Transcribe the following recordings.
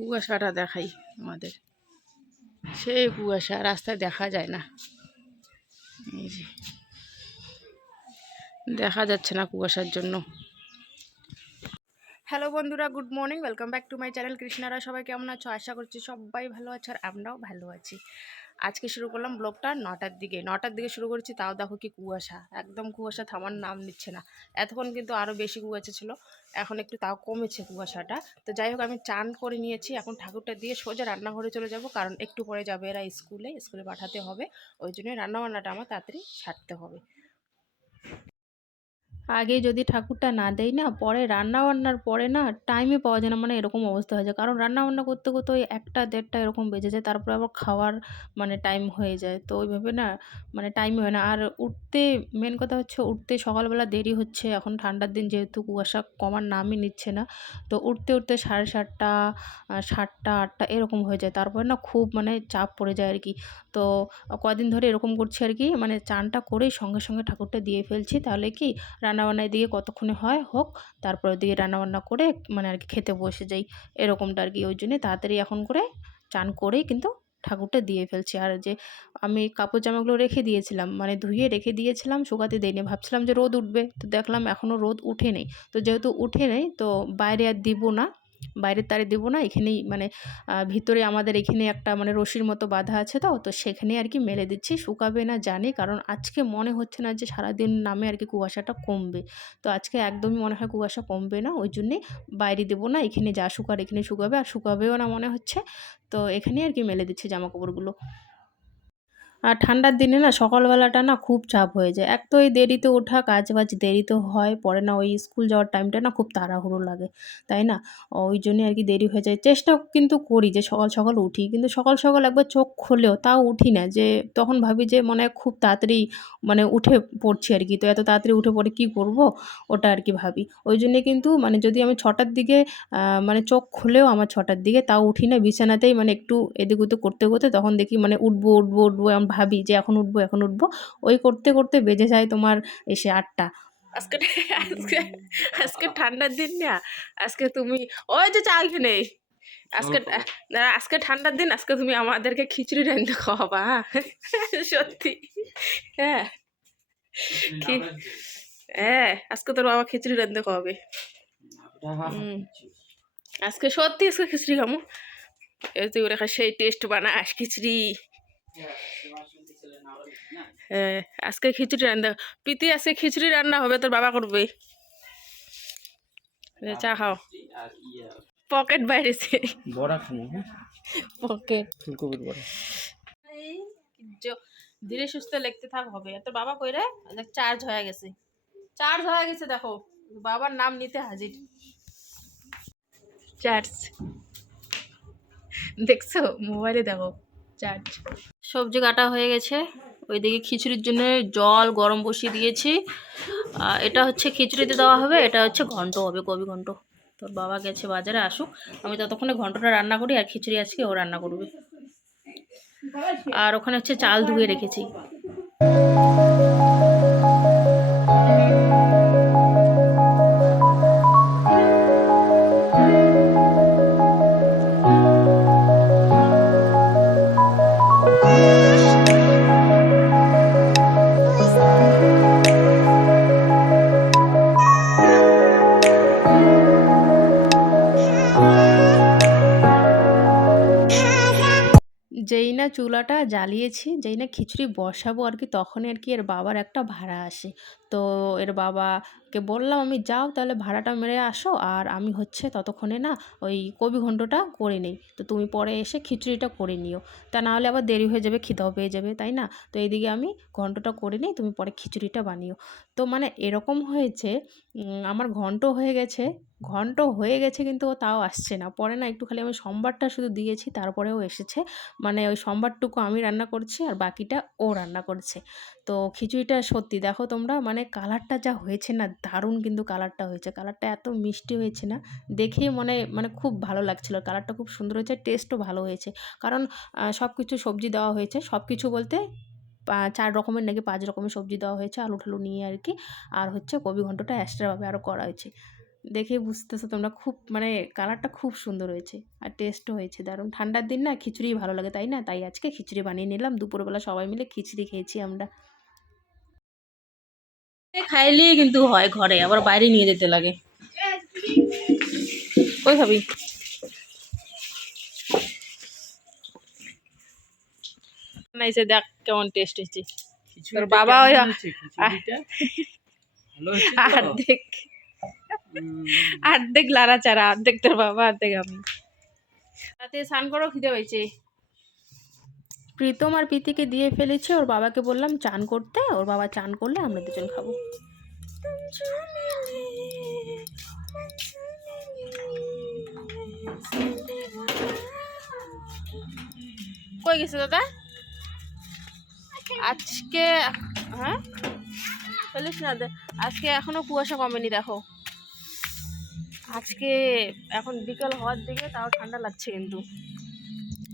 কুয়াশাটা দেখাই আমাদের সেই কুয়াশা রাস্তায় দেখা যায় না। এই যে। দেখা যাচ্ছে না কুয়াশার জন্য। হ্যালো বন্ধুরা good morning welcome back to my channel কৃষ্ণারা, সবাই কেমন আছো? আশা করছি সবাই ভালো আছো আর আমরাও ভালো আছি। আজকে শুরু করলাম ব্লগটা নটার দিকে। নটার দিকে শুরু করেছি, তাও দেখো কি কুয়াশা। একদম কুয়াশা থামার নাম নিচ্ছে না। এতক্ষণ কিন্তু আরও বেশি কুয়াশা ছিল, এখন একটু তাও কমেছে কুয়াশাটা। তো যাই হোক, আমি চান করে নিয়েছি, এখন ঠাকুরটা দিয়ে সোজা রান্নাঘরে চলে যাব, কারণ একটু পরে যাবে এরা স্কুলে স্কুলে পাঠাতে হবে। ওই জন্যই রান্নাবান্নাটা আমার তাড়াতাড়ি সারতে হবে। আগে যদি ঠাকুরটা না দেয় না, পরে রান্না বান্নার পরে না টাইমে পাওয়া যায় না মানে এরকম অবস্থা হয়ে যায়। কারণ রান্না বান্না করতে করতে ওই একটা দেড়টা এরকম বেজে যায়, তারপরে আবার খাওয়ার মানে টাইম হয়ে যায়। তো ওইভাবে না মানে টাইম হয় না। আর উঠতে মেন কথা হচ্ছে উঠতে সকালবেলা দেরি হচ্ছে। এখন ঠান্ডার দিন যেহেতু কুয়াশা কমার নামই নিচ্ছে না। তো উঠতে উঠতে সাড়ে সাতটা সাতটা, আটটা এরকম হয়ে যায়। তারপরে না খুব মানে চাপ পড়ে যায় আর কি তো কদিন ধরে এরকম করছি আর কি মানে চানটা করেই সঙ্গে সঙ্গে ঠাকুরটা দিয়ে ফেলছি। তাহলে কি রান্নাবান্না দিয়ে কতক্ষণে হয়, হোক, তারপরে ওদিকে রান্নাবান্না করে মানে আর কি খেতে বসে যাই, এরকমটা আর কি ওই জন্যে তাড়াতাড়ি এখন করে চান করেই কিন্তু ঠাকুরটা দিয়ে ফেলছি। আর যে আমি কাপড় জামাগুলো রেখে দিয়েছিলাম মানে ধুয়ে রেখে দিয়েছিলাম, শুকাতে দিইনি, ভাবছিলাম যে রোদ উঠবে, তো দেখলাম এখনও রোদ উঠে নেই। তো যেহেতু উঠে নেই, তো বাইরে আর দিব না বাইরের তারে দেবো না, এখানেই মানে ভিতরে আমাদের এখানে একটা মানে রশির মতো বাধা আছে তো তো সেখানে আর কি মেলে দিচ্ছি, শুকাবে না জানি, কারণ আজকে মনে হচ্ছে না যে সারাদিন নামে আর কি কুয়াশাটা কমবে। তো আজকে একদমই মনে হয় কুয়াশা কমবে না, ওই জন্যে বাইরে দেবো না, এখানে যা শুকার এখানে শুকাবে, আর শুকাবেও না মনে হচ্ছে। তো এখানে আর কি মেলে দিচ্ছে জামা কাপড়গুলো আর ঠান্ডার দিনে না সকালবেলাটা না খুব চাপ হয়ে যায়। এক তো এই দেরিতে ওঠা কাজ বাজ দেরিতে হয়, পরে না ওই স্কুল যাওয়ার টাইমটা না খুব তাড়াহুড়ো লাগে, তাই না? ওই জন্যই আর কি দেরি হয়ে যায়। চেষ্টা কিন্তু করি যে সকাল সকাল উঠি, কিন্তু সকাল সকাল একবার চোখ খুললেও তাও উঠি না যে তখন ভাবি যে মনে হয় খুব তাড়াতাড়ি মানে উঠে পড়ছি আর কি। তো এত তাড়াতাড়ি উঠে পড়ে কি করব? ওটা আর কি ভাবি। ওই জন্যে কিন্তু মানে যদি আমি ছটার দিকে মানে চোখ খুলেও আমার ছটার দিকে তাও উঠি না, বিছানাতেই মানে একটু এদিক ওদিক করতে করতে তখন দেখি মানে উঠবো উঠবো উঠবো ভাবি যে এখন উঠবো এখন উঠবো। ওই করতে করতে বেজে যায় তোমার এসে আটটা। আজকে আজকে আজকে ঠান্ডার দিন না আজকে তুমি ওই যে চা এখানে আজকে আজকে ঠান্ডার দিন আজকে তুমি আমাদেরকে খিচুড়ি রান্না খাওয়াবা হ্যাঁ? সত্যি। হ্যাঁ। কি? হ্যাঁ আজকে তোর বাবা খিচুড়ি রান্না খাওয়াবে। হুম। আজকে সত্যি আজকে খিচুড়ি খামো। এই তুই ওরা সেই টেস্ট বানাস খিচুড়ি। হ্যাঁ আজকে খিচুড়ি রান্না প্রীতি আজকে খিচুড়ি রান্না হবে তোর বাবা করবে। চা খাও। পকেট বাইরেছে। বড়া খামো হ্যাঁ? পকেট। ফুলকপির বড়া। ধীরে সুস্থ লিখতে থাক হবে। তোর বাবা কই রে? দেখ চার্জ হয়ে গেছে। চার্জ হয়ে গেছে দেখো। বাবার নাম নিতে হাজির। চার্জ দেখছ? মোবাইলে দেখো। চার্জ সবজি কাটা হয়ে গেছে। ওইদিকে খিচুড়ির জন্য জল গরম বসিয়ে দিয়েছি। এটা হচ্ছে খিচুড়িতে দেওয়া হবে, এটা হচ্ছে ঘন্ট হবে, কবি ঘন্ট। তোর বাবা গেছে বাজারে, আসুক। আমি ততক্ষণে ঘন্টটা রান্না করি আর খিচুড়ি আজকে ও রান্না করবে। আর ওখানে হচ্ছে চাল ধুয়ে রেখেছি। চুলাটা জ্বালিয়েছি, যেই না খিচুড়ি বসাবো আর কি, তখনই আর কি এর বাবার একটা ভাড়া আসে। তো এর বাবাকে বললাম, আমি যাও তাহলে ভাড়াটা মেরে আসো, আর আমি হচ্ছে ততক্ষণে না ওই কবি ঘন্টটা করে নেই। তো তুমি পরে এসে খিচুড়িটা করে নিও। তা না হলে আবার দেরি হয়ে যাবে, খিদাও পেয়ে যাবে, তাই না? তো এইদিকে আমি ঘন্টটা করে নিই, তুমি পরে খিচুড়িটা বানিও। তো মানে এরকম হয়েছে আমার ঘন্ট হয়ে গেছে ঘন্ট হয়ে গেছে কিন্তু ও তাও আসছে না। পরে না একটু খালি আমি সোমবারটা শুধু দিয়েছি, তারপরেও এসেছে। মানে ওই সোমবারটুকু আমি রান্না করছি, আর বাকিটা ও রান্না করছে। তো খিচুড়িটা সত্যি দেখো তোমরা মানে কালারটা যা হয়েছে না, দারুণ কিন্তু কালারটা হয়েছে। কালারটা এত মিষ্টি হয়েছে না, দেখেই মনে মানে খুব ভালো লাগছিল। কালারটা খুব সুন্দর হয়েছে টেস্টও ভালো হয়েছে। কারণ সব কিছু সবজি দেওয়া হয়েছে। সব কিছু বলতে চার রকমের নাকি পাঁচ রকমের সবজি দেওয়া হয়েছে, আলু ঠালু নিয়ে আর কি। আর হচ্ছে কবি ঘন্টটা এক্সট্রাভাবে আরও করা হয়েছে। দেখে বুঝতেছো তোমরা, খুব মানে কালারটা খুব সুন্দর হয়েছে। আর টেস্টও হয়েছে দারুণ। ঠান্ডার দিন না খিচুড়ি ভালো লাগে, তাই না? তাই আজকে খিচুড়ি বানিয়ে নিলাম। দুপুরবেলা সবাই মিলে খিচুড়ি খেয়েছি আমরা। খাইলেই কিন্তু হয় ঘরে আবার বাইরে নিয়ে যেতে লাগে। কই খাবি? নাইসে দেখ কেমন টেস্ট হয়েছে তোর বাবা ওই অর্ধেক অর্ধেক লাড়া চারা অর্ধেক তোর বাবা অর্ধেক আমি। রাতে স্নান করো খিদে হয়েছে প্রীতম আর প্রীতিকে দিয়ে ফেলেছে। ওর বাবাকে বললাম, চান করতে? ওর বাবা চান করলে আমরা দুজন খাব। কই গেছে দাদা? আজকে হ্যাঁ? ফেলিস না। আজকে এখনও কুয়াশা কমেনি, দেখো। আজকে এখন বিকেল হওয়ার দিকে তাও ঠান্ডা লাগছে কিন্তু।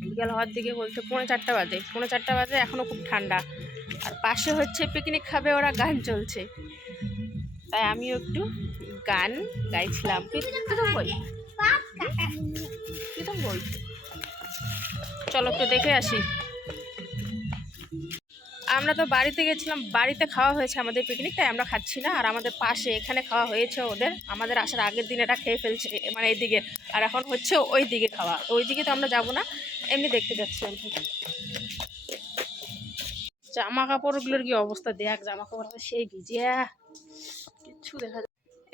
বিকেল হওয়ার দিকে বলছে পৌনে চারটা বাজে। পৌনে চারটা বাজে এখনও খুব ঠান্ডা। আর পাশে হচ্ছে পিকনিক খাবে, ওরা গান চলছে। তাই আমিও একটু গান গাইছিলাম। প্রীতম বই বই চলো একটু দেখে আসি। আমরা তো বাড়িতে গেছিলাম, বাড়িতে খাওয়া হয়েছে আমাদের পিকনিক তাই আমরা খাচ্ছি না। আর আমাদের পাশে এখানে খাওয়া হয়েছে ওদের। আমাদের আসার আগের দিন এটা খেয়ে ফেলছে মানে এইদিকে। আর এখন হচ্ছে ওই দিকে খাওয়া। তো ওই দিকে তো আমরা যাব না। এমনি দেখতে যাচ্ছি আর কি। জামা কাপড়গুলোর কি অবস্থা? দেখ জামা কাপড় সেই ভিজিয়া কিচ্ছু দেখা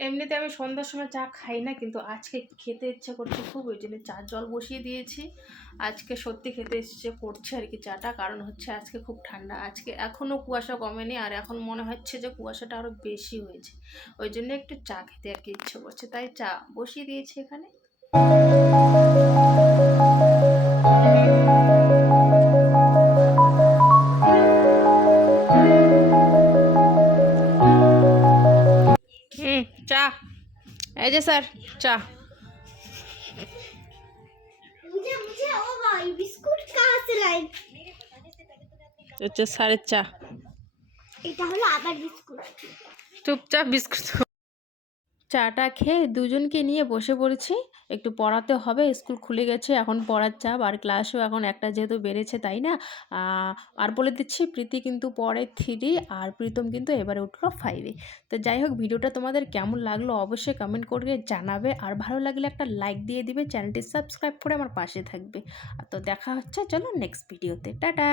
এমনিতে আমি সন্ধ্যার সময় চা খাই না, কিন্তু আজকে খেতে ইচ্ছা করছে খুব, ওই জন্য চা জল বসিয়ে দিয়েছি। আজকে সত্যি খেতে ইচ্ছে করছে আর কি চাটা, কারণ হচ্ছে আজকে খুব ঠান্ডা। আজকে এখনও কুয়াশা কমেনি, আর এখন মনে হচ্ছে যে কুয়াশাটা আরও বেশি হয়েছে। ওই জন্য একটু চা খেতে আর কি ইচ্ছে করছে। তাই চা বসিয়ে দিয়েছি এখানে। এই যে স্যার চা मुझे मुझे ओ भाई बिस्कुट कहाँ से लाए হচ্ছে স্যারের চা এটা হলো আবার বিস্কুট চুপচাপ বিস্কুট চাটা খেয়ে দুজনকে নিয়ে বসে পড়েছি। একটু পড়াতে হবে, স্কুল খুলে গেছে, এখন পড়ার চাপ, আর ক্লাসও এখন একটা যেহেতু বেড়েছে, তাই না? আর বলে দিচ্ছি, প্রীতি কিন্তু পড়ে থ্রি আর প্রীতম কিন্তু এবারে উঠল ফাইভে তো যাই হোক, ভিডিওটা তোমাদের কেমন লাগল অবশ্যই কমেন্ট করে জানাবে, আর ভালো লাগলে একটা লাইক দিয়ে দিবে, চ্যানেলটি সাবস্ক্রাইব করে আমার পাশে থাকবে। তো দেখা হচ্ছে, চলো নেক্সট ভিডিওতে টাটা!